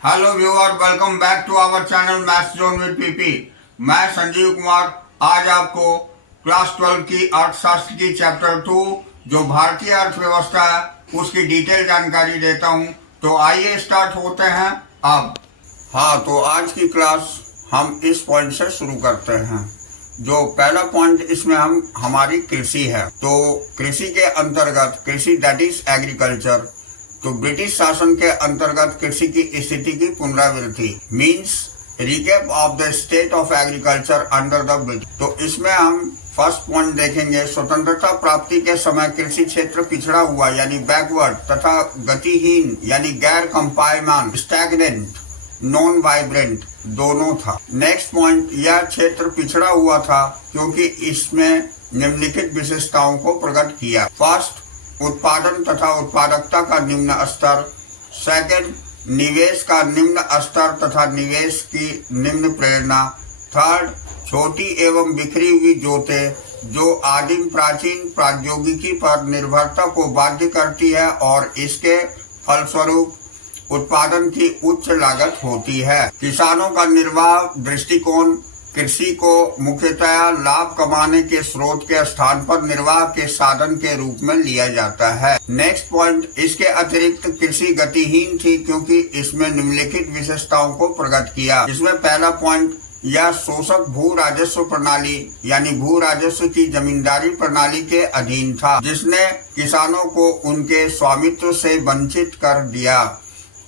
Hello viewer, welcome back to our channel maths zone with PP. मैं संजीव कुमार आज आपको class 12 की अर्थशास्त्र की चैप्टर 2 जो भारतीय अर्थव्यवस्था है उसकी डिटेल जानकारी देता हूं। तो आइए स्टार्ट होते हैं अब। तो आज की क्लास हम इस पॉइंट से शुरू करते हैं। जो पहला पॉइंट इसमें हमारी कृषि है। तो कृषि के अंतर्गत कृषि दैट इज एग्रीकल्चर, तो ब्रिटिश शासन के अंतर्गत कृषि की स्थिति की पुनरावृत्ति means recap of the state of agriculture under the British. तो इसमें हम फर्स्ट पॉइंट देखेंगे, स्वतंत्रता प्राप्ति के समय कृषि क्षेत्र पिछड़ा हुआ यानी बैकवर्ड तथा गतिहीन यानी गैर कंपायमान स्टैग्नेंट नॉन वाइब्रेंट दोनों था। नेक्स्ट पॉइंट, यह क्षेत्र पिछड़ा हुआ था क्योंकि इसमें निम्नलिखित विशेषताओं को प्रकट किया। फर्स्ट, उत्पादन तथा उत्पादकता का निम्न स्तर। सेकंड, निवेश का निम्न स्तर तथा निवेश की निम्न प्रेरणा। थर्ड, छोटी एवं बिखरी हुई जोतें जो आदिम प्राचीन प्रौद्योगिकी पर निर्भरता को बाध्य करती है और इसके फलस्वरूप उत्पादन की उच्च लागत होती है। किसानों का निर्वाह दृष्टिकोण कृषि को मुख्यतया लाभ कमाने के स्रोत के स्थान पर निर्वाह के साधन के रूप में लिया जाता है। नेक्स्ट पॉइंट, इसके अतिरिक्त कृषि गतिहीन थी क्योंकि इसमें निम्नलिखित विशेषताओं को प्रकट किया। इसमें पहला पॉइंट, यह शोषक भू राजस्व प्रणाली यानी भू राजस्व की जमींदारी प्रणाली के अधीन था, जिसने किसानों को उनके स्वामित्व से वंचित कर दिया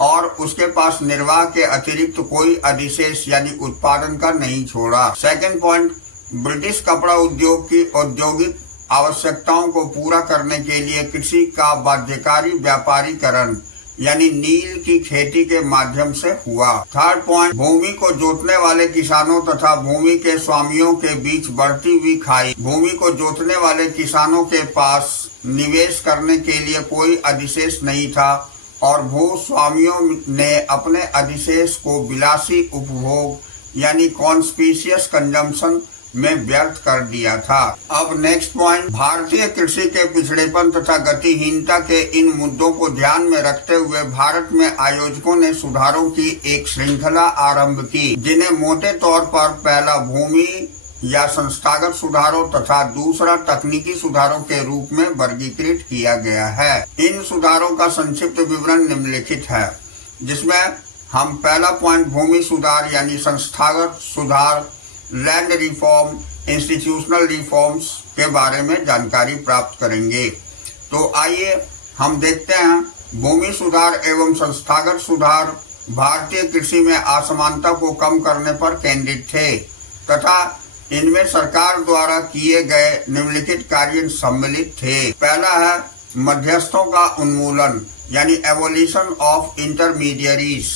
और उसके पास निर्वाह के अतिरिक्त कोई अधिशेष यानी उत्पादन का नहीं छोड़ा। सेकंड पॉइंट, ब्रिटिश कपड़ा उद्योग की औद्योगिक आवश्यकताओं को पूरा करने के लिए कृषि का बाध्यकारी व्यापारीकरण यानी नील की खेती के माध्यम से हुआ। थर्ड पॉइंट, भूमि को जोतने वाले किसानों तथा भूमि के स्वामियों के बीच बढ़ती हुई खाई। भूमि को जोतने वाले किसानों के पास निवेश करने के लिए कोई अधिशेष नहीं था और भूस्वामियों ने अपने अधिशेष को विलासी उपभोग यानी कॉन्स्पिशियस कंजम्पशन में व्यर्थ कर दिया था। अब नेक्स्ट पॉइंट, भारतीय कृषि के पिछड़ेपन तथा गतिहीनता के इन मुद्दों को ध्यान में रखते हुए भारत में आयोजकों ने सुधारों की एक श्रृंखला आरंभ की, जिन्हें मोटे तौर पर पहला भूमि या संस्थागत सुधारों तथा दूसरा तकनीकी सुधारों के रूप में वर्गीकृत किया गया है। इन सुधारों का संक्षिप्त विवरण निम्नलिखित है, जिसमें हम पहला पॉइंट भूमि सुधार यानी संस्थागत सुधार, लैंड रिफॉर्म, इंस्टीट्यूशनल रिफॉर्म्स के बारे में जानकारी प्राप्त करेंगे। तो आइए हम देखते हैं। भूमि सुधार एवं संस्थागत सुधार भारतीय कृषि में असमानता को कम करने पर केंद्रित थे तथा इनमें सरकार द्वारा किए गए निम्नलिखित कार्य सम्मिलित थे। पहला है मध्यस्थों का उन्मूलन यानी एवोल्यूशन ऑफ इंटरमीडियरीज।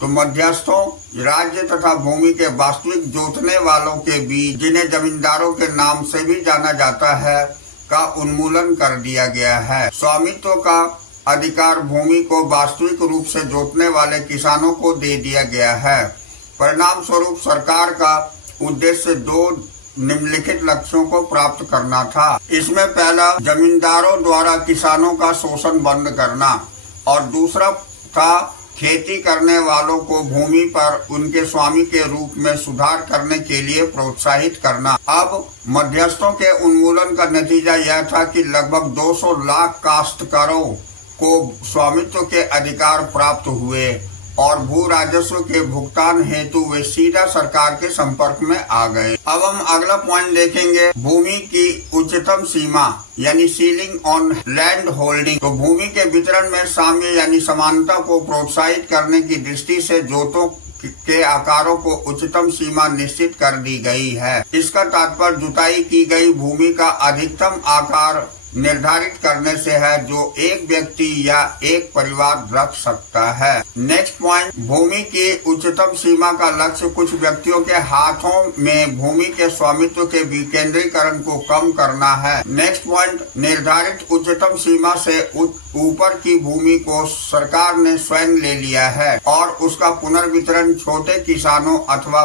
तो मध्यस्थों राज्य तथा भूमि के वास्तविक जोतने वालों के बीच, जिन्हें जमींदारों के नाम से भी जाना जाता है, का उन्मूलन कर दिया गया है। स्वामित्व का अधिकार भूमि को वास्तविक रूप से जोतने वाले किसानों को दे दिया गया है। परिणाम स्वरूप सरकार का उद्देश्य दो निम्नलिखित लक्ष्यों को प्राप्त करना था। इसमें पहला जमींदारों द्वारा किसानों का शोषण बंद करना और दूसरा था खेती करने वालों को भूमि पर उनके स्वामी के रूप में सुधार करने के लिए प्रोत्साहित करना। अब मध्यस्थों के उन्मूलन का नतीजा यह था कि लगभग 200 लाख काश्तकारों को स्वामित्व के अधिकार प्राप्त हुए और भू राजस्व के भुगतान हेतु वे सीधा सरकार के संपर्क में आ गए। अब हम अगला पॉइंट देखेंगे, भूमि की उच्चतम सीमा यानी सीलिंग ऑन लैंड होल्डिंग। तो भूमि के वितरण में साम्य यानी समानता को प्रोत्साहित करने की दृष्टि से जोतों के आकारों को उच्चतम सीमा निश्चित कर दी गई है। इसका तात्पर्य जुताई की गई भूमि का अधिकतम आकार निर्धारित करने से है जो एक व्यक्ति या एक परिवार रख सकता है। नेक्स्ट पॉइंट, भूमि की उच्चतम सीमा का लक्ष्य कुछ व्यक्तियों के हाथों में भूमि के स्वामित्व के विकेंद्रीकरण को कम करना है। नेक्स्ट पॉइंट, निर्धारित उच्चतम सीमा से ऊपर की भूमि को सरकार ने स्वयं ले लिया है और उसका पुनर्वितरण छोटे किसानों अथवा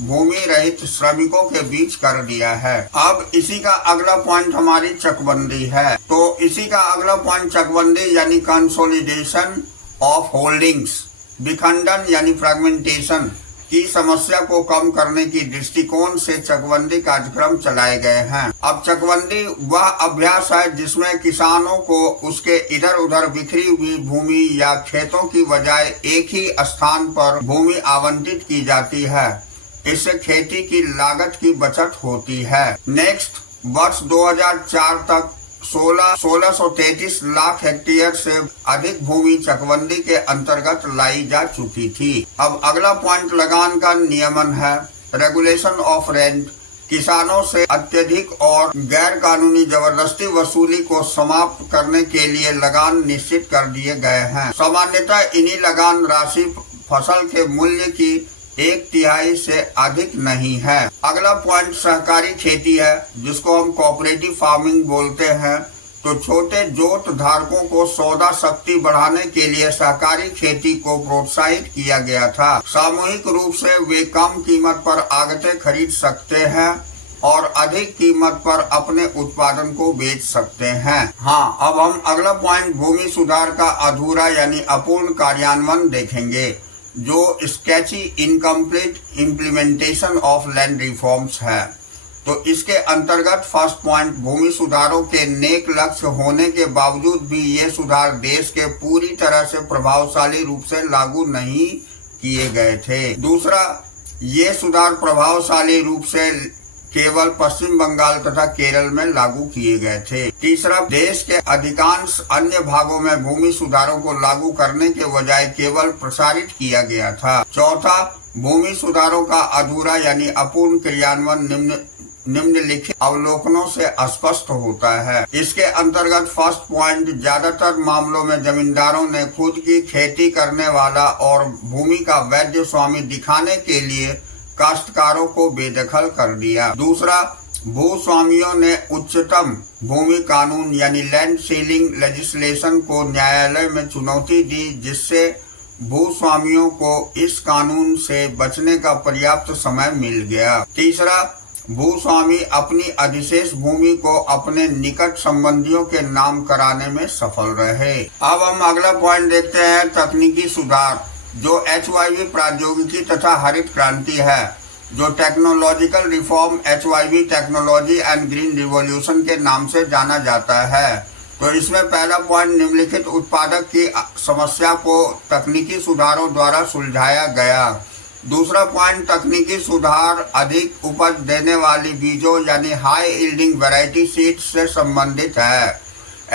भूमि रहित श्रमिकों के बीच कर दिया है। अब इसी का अगला पॉइंट हमारी चकबंदी है। तो इसी का अगला पॉइंट चकबंदी यानी कंसोलिडेशन ऑफ होल्डिंग्स विखंडन यानी फ्रेगमेंटेशन की समस्या को कम करने की दृष्टिकोण से चकबंदी कार्यक्रम चलाए गए हैं। अब चकबंदी वह अभ्यास है जिसमें किसानों को उसके इधर उधर बिखरी हुई भूमि या खेतों की बजाय एक ही स्थान पर भूमि आवंटित की जाती है। इससे खेती की लागत की बचत होती है। नेक्स्ट, वर्ष 2004 तक 1633 लाख हेक्टेयर से अधिक भूमि चकबंदी के अंतर्गत लाई जा चुकी थी। अब अगला पॉइंट लगान का नियमन है। Regulation of rent. किसानों से अत्यधिक और गैर कानूनी जबरदस्ती वसूली को समाप्त करने के लिए लगान निश्चित कर दिए गए हैं। सामान्यतः इन्हीं लगान राशि फसल के मूल्य की 1/3 से अधिक नहीं है। अगला पॉइंट सहकारी खेती है, जिसको हम कोऑपरेटिव फार्मिंग बोलते हैं। तो छोटे जोत धारकों को सौदा शक्ति बढ़ाने के लिए सहकारी खेती को प्रोत्साहित किया गया था। सामूहिक रूप से वे कम कीमत पर आगते खरीद सकते हैं और अधिक कीमत पर अपने उत्पादन को बेच सकते हैं। हाँ, अब हम अगला पॉइंट भूमि सुधार का अधूरा यानी अपूर्ण कार्यान्वयन देखेंगे, जो sketchy incomplete implementation of land reforms है। तो इसके अंतर्गत फर्स्ट पॉइंट, भूमि सुधारों के नेक लक्ष्य होने के बावजूद भी ये सुधार देश के पूरी तरह से प्रभावशाली रूप से लागू नहीं किए गए थे। दूसरा, ये सुधार प्रभावशाली रूप से केवल पश्चिम बंगाल तथा केरल में लागू किए गए थे। तीसरा, देश के अधिकांश अन्य भागों में भूमि सुधारों को लागू करने के बजाय केवल प्रसारित किया गया था। चौथा, भूमि सुधारों का अधूरा यानी अपूर्ण क्रियान्वयन निम्नलिखित अवलोकनों से स्पष्ट होता है। इसके अंतर्गत फर्स्ट पॉइंट, ज्यादातर मामलों में जमींदारों ने खुद की खेती करने वाला और भूमि का वैध स्वामी दिखाने के लिए काश्तकारों को बेदखल कर दिया। दूसरा, भूस्वामियों ने उच्चतम भूमि कानून यानी लैंड सीलिंग लेजिस्लेशन को न्यायालय में चुनौती दी, जिससे भूस्वामियों को इस कानून से बचने का पर्याप्त समय मिल गया। तीसरा, भूस्वामी अपनी अधिशेष भूमि को अपने निकट संबंधियों के नाम कराने में सफल रहे। अब हम अगला पॉइंट देखते हैं, तकनीकी सुधार, जो HYV प्रौद्योगिकी तथा हरित क्रांति है, जो technological reform HYV technology and green revolution के नाम से जाना जाता है। तो इसमें पहला पॉइंट, निम्नलिखित उत्पादक की समस्या को तकनीकी सुधारों द्वारा सुलझाया गया। दूसरा पॉइंट, तकनीकी सुधार अधिक उपज देने वाली बीजों यानी हाई यील्डिंग वैरायटी सीड्स से संबंधित है।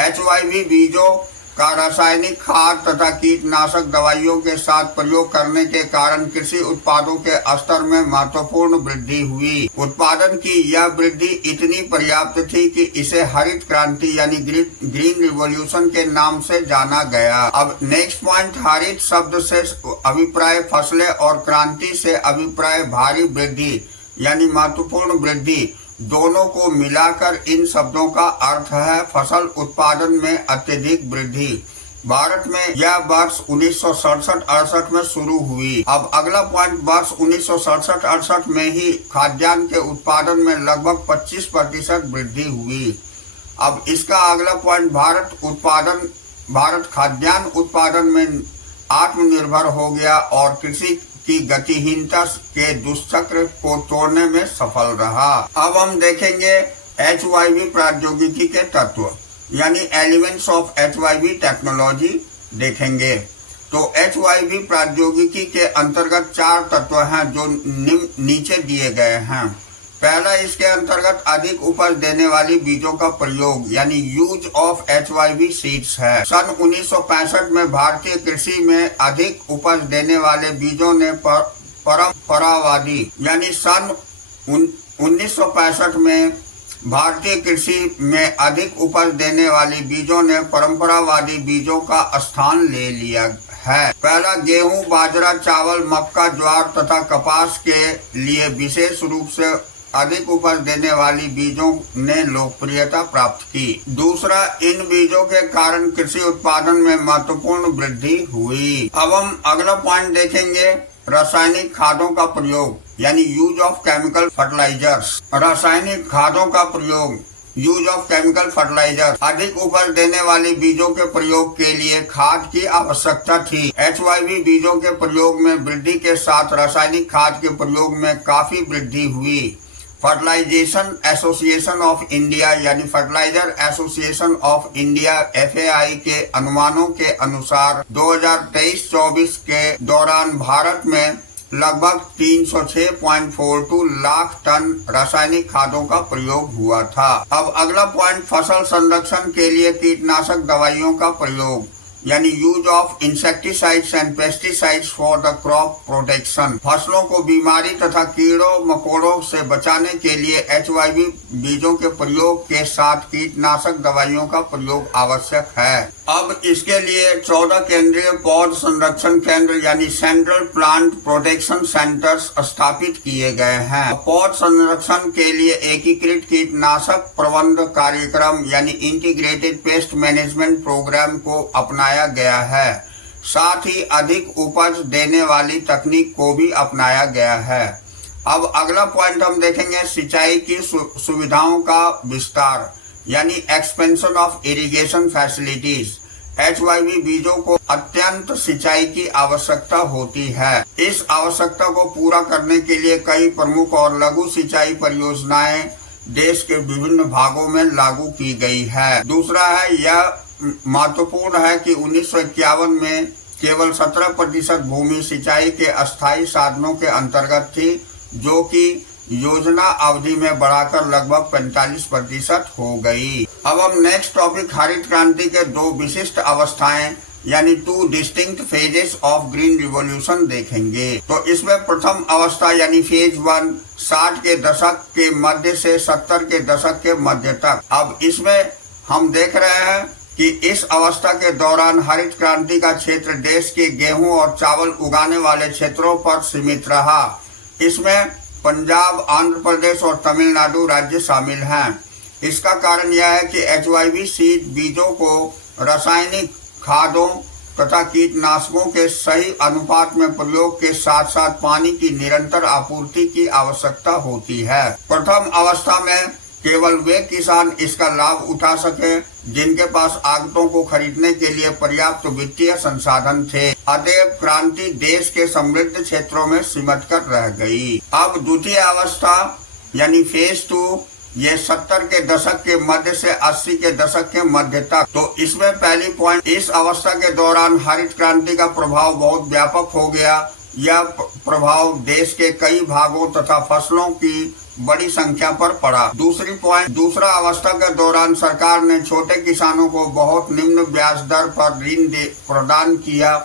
HYV बीजों का रासायनिक खाद तथा कीटनाशक दवाइयों के साथ प्रयोग करने के कारण कृषि उत्पादों के स्तर में महत्वपूर्ण वृद्धि हुई। उत्पादन की यह वृद्धि इतनी पर्याप्त थी कि इसे हरित क्रांति यानी ग्रीन रिवॉल्यूशन के नाम से जाना गया। अब नेक्स्ट पॉइंट, हरित शब्द से अभिप्राय फसलें और क्रांति से अभिप्राय भारी वृद्धि यानी महत्वपूर्ण वृद्धि, दोनों को मिलाकर इन शब्दों का अर्थ है फसल उत्पादन में अत्यधिक वृद्धि। भारत में यह वर्ष 1967-68 में शुरू हुई। अब अगला पॉइंट, वर्ष 1967-68 में ही खाद्यान्न के उत्पादन में लगभग 25% वृद्धि हुई। अब इसका अगला पॉइंट, भारत खाद्यान्न उत्पादन में आत्मनिर्भर हो गया और कृषि की गतिहीनता के दुष्चक्र को तोड़ने में सफल रहा। अब हम देखेंगे HYV प्रौद्योगिकी के तत्व यानी एलिमेंट्स ऑफ HYV टेक्नोलॉजी देखेंगे। तो HYV प्रौद्योगिकी के अंतर्गत 4 तत्व हैं जो नीचे दिए गए हैं। पहला, इसके अंतर्गत अधिक उपज देने वाली बीजों का प्रयोग यानी यूज ऑफ HYV सीड्स है। सन 1965 में भारतीय कृषि में अधिक उपज देने वाले बीजों ने परंपरावादी यानी सन 1965 में भारतीय कृषि में अधिक उपज देने वाली बीजों ने परंपरावादी बीजों का स्थान ले लिया है। पहला, गेहूं, बाजरा, चावल, मक्का, ज्वार तथा कपास के लिए विशेष रूप से अधिक उपज देने वाली बीजों ने लोकप्रियता प्राप्त की। दूसरा, इन बीजों के कारण कृषि उत्पादन में महत्वपूर्ण वृद्धि हुई। अब हम अगला पॉइंट देखेंगे, रासायनिक खादों का प्रयोग यानी यूज ऑफ केमिकल फर्टिलाइजर्स। रासायनिक खादों का प्रयोग यूज ऑफ केमिकल फर्टिलाइजर। अधिक उपज देने वाली बीजों के प्रयोग के लिए खाद की आवश्यकता थी। HYV बीजों के प्रयोग में वृद्धि के साथ रासायनिक खाद के प्रयोग में काफी वृद्धि हुई। फर्टिलाइजेशन एसोसिएशन ऑफ इंडिया यानी fertilizer association of India FAI के अनुमानों के अनुसार 2023-24 के दौरान भारत में लगभग 306.42 लाख टन रासायनिक खादों का प्रयोग हुआ था। अब अगला पॉइंट, फसल संरक्षण के लिए कीटनाशक दवाइयों का प्रयोग यानी use of insecticides and pesticides for the crop protection. फसलों को बीमारी तथा कीड़ों मकोड़ों से बचाने के लिए HYV बीजों के प्रयोग के साथ कीटनाशक दवाइयों का प्रयोग आवश्यक है। अब इसके लिए 14 केंद्रीय पौध संरक्षण केंद्र यानी सेंट्रल प्लांट प्रोटेक्शन सेंटर्स स्थापित किए गए हैं। पौध संरक्षण के लिए एकीकृत कीटनाशक प्रबंध कार्यक्रम यानी इंटीग्रेटेड पेस्ट मैनेजमेंट प्रोग्राम को अपनाया गया है। साथ ही अधिक उपज देने वाली तकनीक को भी अपनाया गया है। अब अगला पॉइंट हम देखेंगे, सिंचाई की सुविधाओं का विस्तार यानी expansion of irrigation facilities. HYV बीजों को अत्यंत सिंचाई की आवश्यकता होती है। इस आवश्यकता को पूरा करने के लिए कई प्रमुख और लघु सिंचाई परियोजनाएं देश के विभिन्न भागों में लागू की गई है। दूसरा है, यह महत्वपूर्ण है कि 1951 में केवल 17% भूमि सिंचाई के अस्थायी साधनों के अंतर्गत थी, जो कि योजना अवधि में बढ़ाकर लगभग 45% हो गई। अब हम नेक्स्ट टॉपिक, हरित क्रांति के 2 विशिष्ट अवस्थाएं यानी 2 distinct phases of green revolution देखेंगे। तो इसमें प्रथम अवस्था यानी फेज 1 60 के दशक के मध्य से 70 के दशक के मध्य तक। अब इसमें हम देख रहे हैं कि इस अवस्था के दौरान हरित क्रांति का क्षेत्र देश के गेहूं और चावल उगाने वाले क्षेत्रों पर सीमित रहा। इसमें पंजाब, आंध्र प्रदेश और तमिलनाडु राज्य शामिल हैं। इसका कारण यह है कि HYV सीड बीजों को रासायनिक खादों तथा कीटनाशकों के सही अनुपात में प्रयोग के साथ साथ पानी की निरंतर आपूर्ति की आवश्यकता होती है। प्रथम अवस्था में केवल वे किसान इसका लाभ उठा सके जिनके पास आगतों को खरीदने के लिए पर्याप्त वित्तीय संसाधन थे। अतएव क्रांति देश के समृद्ध क्षेत्रों में सिमट कर रह गई। अब द्वितीय अवस्था यानी फेज 2 ये 70 के दशक के मध्य से 80 के दशक के मध्य तक। तो इसमें पहली पॉइंट, इस अवस्था के दौरान हरित क्रांति का प्रभाव बहुत व्यापक हो गया। यह प्रभाव देश के कई भागों तथा फसलों की बड़ी संख्या पर पड़ा। दूसरी पॉइंट, दूसरा अवस्था के दौरान सरकार ने छोटे किसानों को बहुत निम्न ब्याज दर पर ऋण प्रदान किया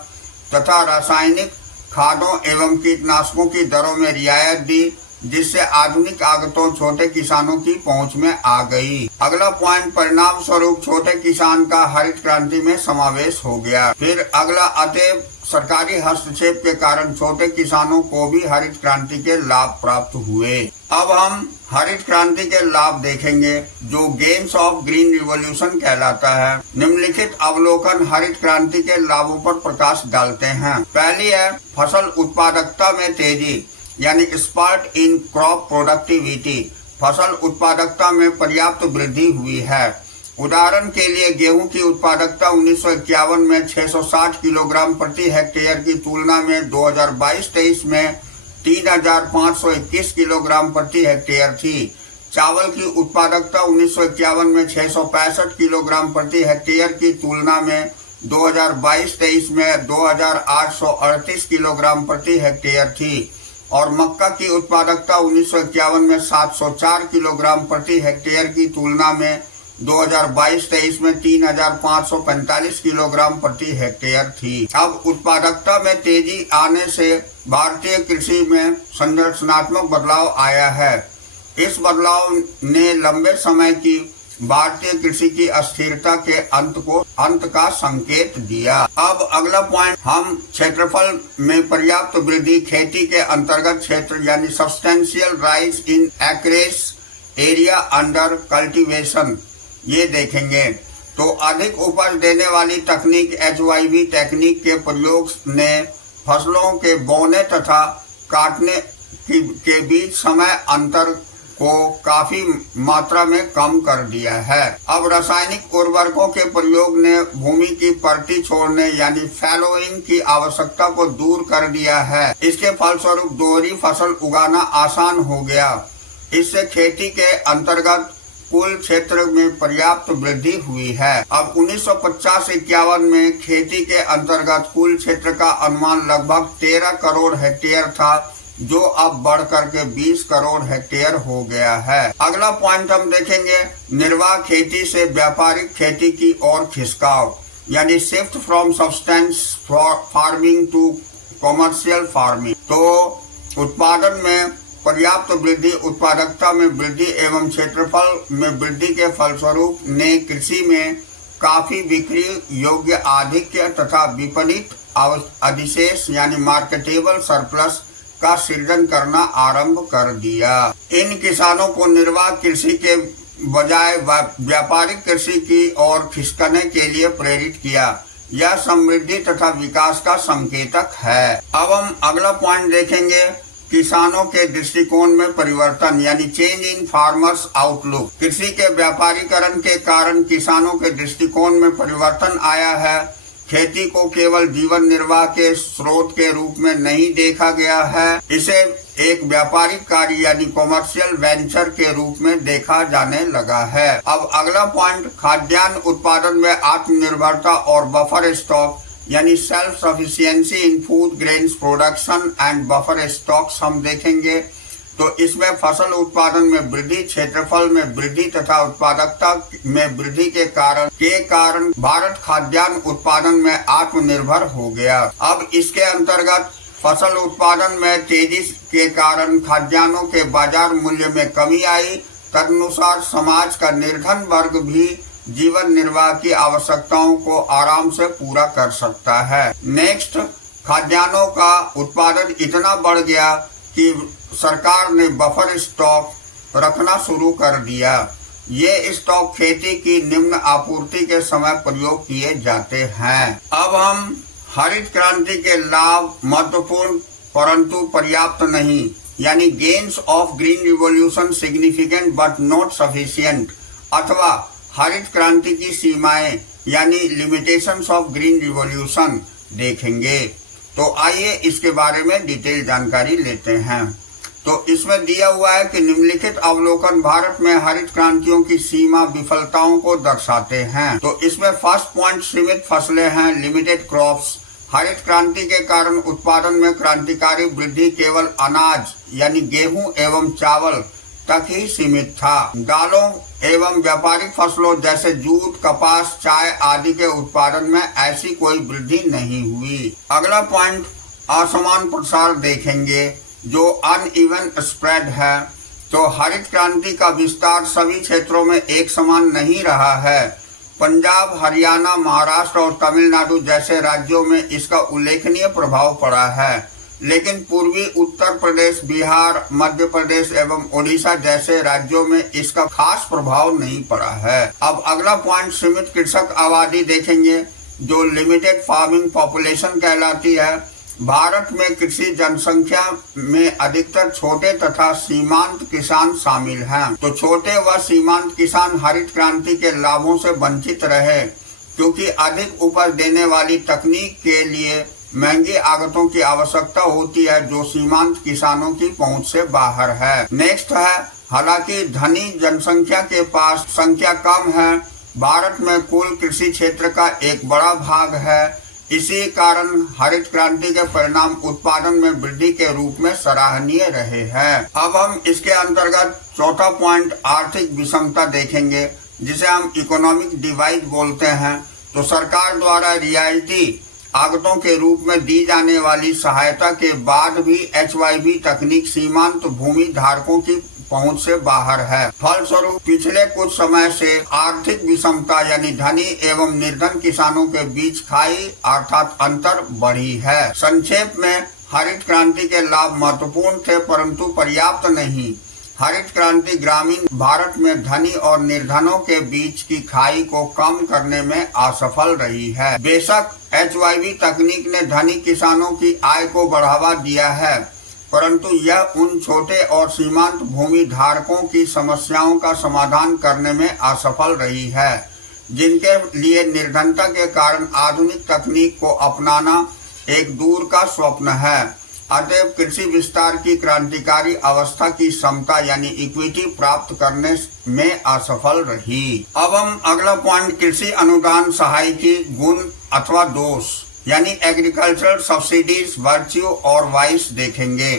तथा रासायनिक खादों एवं कीटनाशकों की दरों में रियायत दी, जिससे आधुनिक आगतों छोटे किसानों की पहुंच में आ गई। अगला पॉइंट, परिणाम स्वरूप छोटे किसान का हरित क्रांति में समावेश हो गया। फिर अगला, अतएव सरकारी हस्तक्षेप के कारण छोटे किसानों को भी हरित क्रांति के लाभ प्राप्त हुए। अब हम हरित क्रांति के लाभ देखेंगे जो गेन्स ऑफ ग्रीन रिवॉल्यूशन कहलाता है। निम्नलिखित अवलोकन हरित क्रांति के लाभों पर प्रकाश डालते हैं। पहली है फसल उत्पादकता में तेजी यानी स्पार्ट इन क्रॉप प्रोडक्टिविटी। फसल उत्पादकता में पर्याप्त वृद्धि हुई है। उदाहरण के लिए गेहूं की उत्पादकता 1951 में 660 किलोग्राम प्रति हेक्टेयर की तुलना में 2022-23 में 3521 किलोग्राम प्रति हेक्टेयर थी। चावल की उत्पादकता 1951 में 665 किलोग्राम प्रति हेक्टेयर की तुलना में 2022-23 में 2838 किलोग्राम प्रति हेक्टेयर थी और मक्का की उत्पादकता 1951 में 704 किलोग्राम प्रति हेक्टेयर की तुलना में 2022-23 में 3545 किलोग्राम प्रति हेक्टेयर थी। अब उत्पादकता में तेजी आने से भारतीय कृषि में संरचनात्मक बदलाव आया है। इस बदलाव ने लंबे समय की भारतीय कृषि की अस्थिरता के अंत का संकेत दिया। अब अगला पॉइंट, हम क्षेत्रफल में पर्याप्त वृद्धि, खेती के अंतर्गत क्षेत्र यानी substantial rise in acreage area under cultivation, ये देखेंगे। तो अधिक उपज देने वाली तकनीक HYV टेक्निक के प्रयोग ने फसलों के बोने तथा काटने के बीच समय अंतर को काफी मात्रा में कम कर दिया है। अब रासायनिक उर्वरकों के प्रयोग ने भूमि की परती छोड़ने यानी फैलोइंग की आवश्यकता को दूर कर दिया है। इसके फलस्वरूप दोहरी फसल उगाना आसान हो गया। इससे खेती के अंतर्गत कुल क्षेत्र में पर्याप्त वृद्धि हुई है। अब 1950-51 में खेती के अंतर्गत कुल क्षेत्र का अनुमान लगभग 13 करोड़ हेक्टेयर था, जो अब बढ़ करके 20 करोड़ हेक्टेयर हो गया है। अगला पॉइंट हम देखेंगे, निर्वाह खेती से व्यापारिक खेती की ओर खिसकाव, यानी shift from substance farming to commercial farming. तो उत्पादन में पर्याप्त वृद्धि, उत्पादकता में वृद्धि एवं क्षेत्रफल में वृद्धि के फलस्वरूप ने कृषि में काफी बिक्री योग्य आधिक्य तथा विपणित अधिशेष यानी मार्केटेबल सरप्लस का सृजन करना आरंभ कर दिया। इन किसानों को निर्वाह कृषि के बजाय व्यापारिक कृषि की ओर खिसकने के लिए प्रेरित किया। यह समृद्धि तथा विकास का संकेतक है। अब हम अगला पॉइंट देखेंगे, किसानों के दृष्टिकोण में परिवर्तन यानी चेंज इन फार्मर्स आउटलुक। कृषि के व्यापारीकरण के कारण किसानों के दृष्टिकोण में परिवर्तन आया है। खेती को केवल जीवन निर्वाह के स्रोत के रूप में नहीं देखा गया है, इसे एक व्यापारिक कार्य यानी कॉमर्शियल वेंचर के रूप में देखा जाने लगा है। अब अगला पॉइंट, खाद्यान्न उत्पादन में आत्मनिर्भरता और बफर स्टॉक यानी self sufficiency in food grains production and buffer stocks हम देखेंगे। तो इसमें फसल उत्पादन में वृद्धि, क्षेत्रफल में वृद्धि तथा उत्पादकता में वृद्धि के कारण भारत खाद्यान्न उत्पादन में आत्मनिर्भर हो गया। अब इसके अंतर्गत फसल उत्पादन में तेजी के कारण खाद्यान्नों के बाजार मूल्य में कमी आई। तदनुसार समाज का निर्धन वर्ग भी जीवन निर्वाह की आवश्यकताओं को आराम से पूरा कर सकता है। नेक्स्ट, खाद्यान्नों का उत्पादन इतना बढ़ गया कि सरकार ने बफर स्टॉक रखना शुरू कर दिया। ये स्टॉक खेती की निम्न आपूर्ति के समय प्रयोग किए जाते हैं। अब हम हरित क्रांति के लाभ महत्वपूर्ण परंतु पर्याप्त नहीं, यानी gains of green revolution significant but not sufficient, अथवा हरित क्रांति की सीमाएं यानी लिमिटेशंस ऑफ ग्रीन रिवॉल्यूशन देखेंगे। तो आइए इसके बारे में डिटेल जानकारी लेते हैं। तो इसमें दिया हुआ है कि निम्नलिखित अवलोकन भारत में हरित क्रांतियों की सीमा विफलताओं को दर्शाते हैं। तो इसमें फर्स्ट पॉइंट, सीमित फसलें हैं, लिमिटेड क्रॉप्स। हरित क्रांति के कारण उत्पादन में क्रांतिकारी वृद्धि केवल अनाज यानी गेहूं एवं चावल तक ही सीमित था। दालों एवं व्यापारिक फसलों जैसे जूट, कपास, चाय आदि के उत्पादन में ऐसी कोई वृद्धि नहीं हुई। अगला पॉइंट, असमान प्रसार देखेंगे जो अनइवन स्प्रेड है। तो हरित क्रांति का विस्तार सभी क्षेत्रों में एक समान नहीं रहा है। पंजाब, हरियाणा, महाराष्ट्र और तमिलनाडु जैसे राज्यों में इसका उल्लेखनीय प्रभाव पड़ा है, लेकिन पूर्वी उत्तर प्रदेश, बिहार, मध्य प्रदेश एवं ओडिशा जैसे राज्यों में इसका खास प्रभाव नहीं पड़ा है। अब अगला पॉइंट, सीमित कृषक आबादी देखेंगे जो लिमिटेड फार्मिंग पॉपुलेशन कहलाती है। भारत में कृषि जनसंख्या में अधिकतर छोटे तथा सीमांत किसान शामिल हैं। तो छोटे व सीमांत किसान हरित क्रांति के लाभों से वंचित रहे, क्योंकि अधिक उपज देने वाली तकनीक के लिए महंगी आगतों की आवश्यकता होती है, जो सीमांत किसानों की पहुंच से बाहर है। नेक्स्ट है, हालांकि धनी जनसंख्या के पास संख्या कम है, भारत में कुल कृषि क्षेत्र का एक बड़ा भाग है। इसी कारण हरित क्रांति के परिणाम उत्पादन में वृद्धि के रूप में सराहनीय रहे हैं। अब हम इसके अंतर्गत चौथा पॉइंट, आर्थिक विषमता देखेंगे, जिसे हम इकोनॉमिक डिवाइड बोलते हैं। तो सरकार द्वारा रियायती आगतों के रूप में दी जाने वाली सहायता के बाद भी HYV तकनीक सीमांत भूमि धारकों की पहुंच से बाहर है। फलस्वरूप पिछले कुछ समय से आर्थिक विषमता यानी धनी एवं निर्धन किसानों के बीच खाई अर्थात अंतर बढ़ी है। संक्षेप में, हरित क्रांति के लाभ महत्वपूर्ण थे परंतु पर्याप्त नहीं। हरित क्रांति ग्रामीण भारत में धनी और निर्धनों के बीच की खाई को कम करने में असफल रही है। बेशक HYV तकनीक ने धनी किसानों की आय को बढ़ावा दिया है, परंतु यह उन छोटे और सीमांत भूमि धारकों की समस्याओं का समाधान करने में असफल रही है, जिनके लिए निर्धनता के कारण आधुनिक तकनीक को अपनाना एक दूर का स्वप्न है। अतएव कृषि विस्तार की क्रांतिकारी अवस्था की समता यानी इक्विटी प्राप्त करने में असफल रही। अब हम अगला पॉइंट कृषि अनुदान सहायकी गुण अथवा दोष यानी एग्रीकल्चरल सब्सिडीज वर्च्यू और वाइस देखेंगे।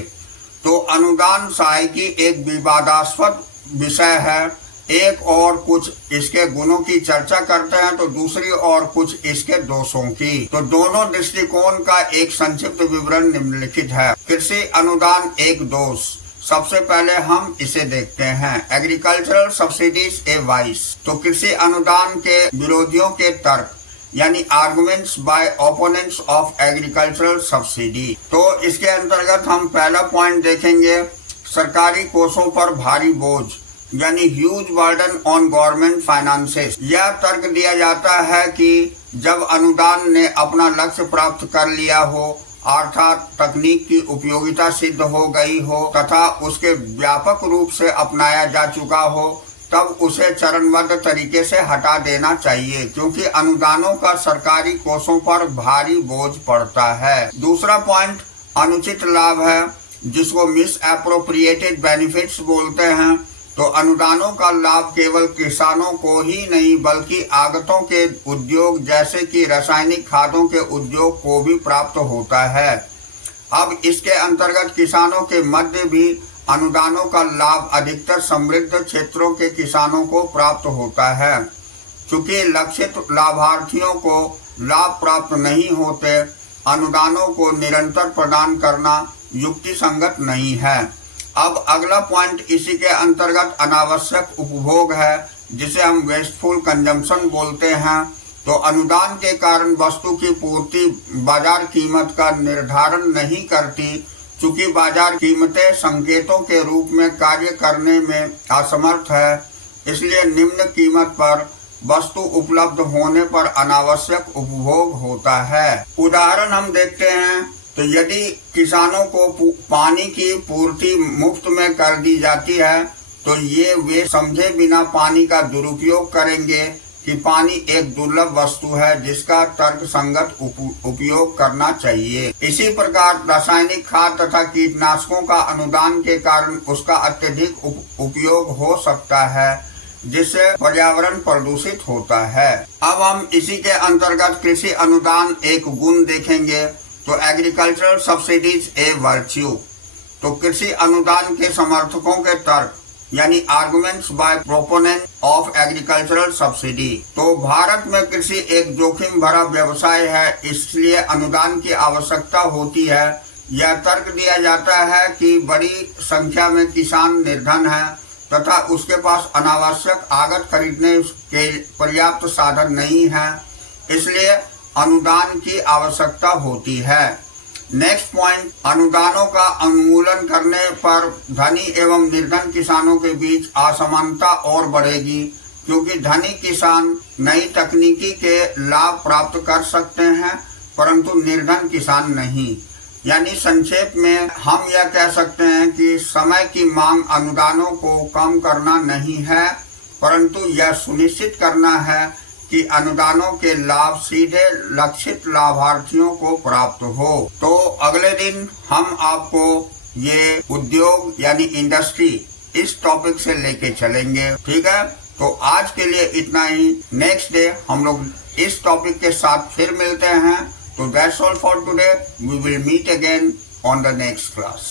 तो अनुदान सहायकी एक विवादास्पद विषय है। एक और कुछ इसके गुणों की चर्चा करते हैं तो दूसरी और कुछ इसके दोषों की। तो दोनों दृष्टिकोण का एक संक्षिप्त विवरण निम्नलिखित है। कृषि अनुदान एक दोष, सबसे पहले हम इसे देखते हैं। Agricultural subsidies a vice. तो कृषि अनुदान के विरोधियों के तर्क यानी arguments by opponents of agricultural subsidy. तो इसके अंतर्गत हम पहला पॉइंट देखेंगे, सरकारी कोषों पर भारी बोझ यानी huge burden on government finances. यह तर्क दिया जाता है कि जब अनुदान ने अपना लक्ष्य प्राप्त कर लिया हो, अर्थात तकनीक की उपयोगिता सिद्ध हो गई हो तथा उसके व्यापक रूप से अपनाया जा चुका हो, तब उसे चरणबद्ध तरीके से हटा देना चाहिए, क्योंकि अनुदानों का सरकारी कोषों पर भारी बोझ पड़ता है। दूसरा पॉइंट अनुचित लाभ है, जिसको मिस एप्रोप्रिएटेड बेनिफिट्स बोलते हैं। तो अनुदानों का लाभ केवल किसानों को ही नहीं बल्कि आगतों के उद्योग जैसे कि रासायनिक खादों के उद्योग को भी प्राप्त होता है। अब इसके अंतर्गत किसानों के मध्य भी अनुदानों का लाभ अधिकतर समृद्ध क्षेत्रों के किसानों को प्राप्त होता है। चूंकि लक्षित लाभार्थियों को लाभ प्राप्त नहीं होते, अनुदानों को निरंतर प्रदान करना युक्ति संगत नहीं है। अब अगला पॉइंट इसी के अंतर्गत अनावश्यक उपभोग है, जिसे हम वेस्टफुल कंजम्पशन बोलते हैं। तो अनुदान के कारण वस्तु की पूर्ति बाजार कीमत का निर्धारण नहीं करती, चूंकि बाजार कीमतें संकेतों के रूप में कार्य करने में असमर्थ है। इसलिए निम्न कीमत पर वस्तु उपलब्ध होने पर अनावश्यक उपभोग होता है। उदाहरण हम देखते हैं तो यदि किसानों को पानी की पूर्ति मुफ्त में कर दी जाती है तो ये वे समझे बिना पानी का दुरुपयोग करेंगे कि पानी एक दुर्लभ वस्तु है जिसका तर्क संगत उपयोग करना चाहिए। इसी प्रकार रासायनिक खाद तथा कीटनाशकों का अनुदान के कारण उसका अत्यधिक उपयोग हो सकता है, जिससे पर्यावरण प्रदूषित होता है। अब हम इसी के अंतर्गत कृषि अनुदान एक गुण देखेंगे। तो एग्रीकल्चरल सब्सिडीज ए वर्च्यू। तो कृषि अनुदान के समर्थकों के तर्क यानी arguments by proponent of agricultural subsidy. तो भारत में कृषि एक जोखिम भरा व्यवसाय है, इसलिए अनुदान की आवश्यकता होती है। यह तर्क दिया जाता है कि बड़ी संख्या में किसान निर्धन है तथा उसके पास अनावश्यक आगत खरीदने के पर्याप्त साधन नहीं है, इसलिए अनुदान की आवश्यकता होती है। नेक्स्ट पॉइंट, अनुदानों का उन्मूलन करने पर धनी एवं निर्धन किसानों के बीच असमानता और बढ़ेगी, क्योंकि धनी किसान नई तकनीकी के लाभ प्राप्त कर सकते हैं परंतु निर्धन किसान नहीं। यानी संक्षेप में हम यह कह सकते हैं कि समय की मांग अनुदानों को कम करना नहीं है, परंतु यह सुनिश्चित करना है कि अनुदानों के लाभ सीधे लक्षित लाभार्थियों को प्राप्त हो। तो अगले दिन हम आपको ये उद्योग यानी इंडस्ट्री इस टॉपिक से लेके चलेंगे, ठीक है। तो आज के लिए इतना ही। नेक्स्ट डे हम लोग इस टॉपिक के साथ फिर मिलते हैं। तो that's all for today. We will meet again on the next class.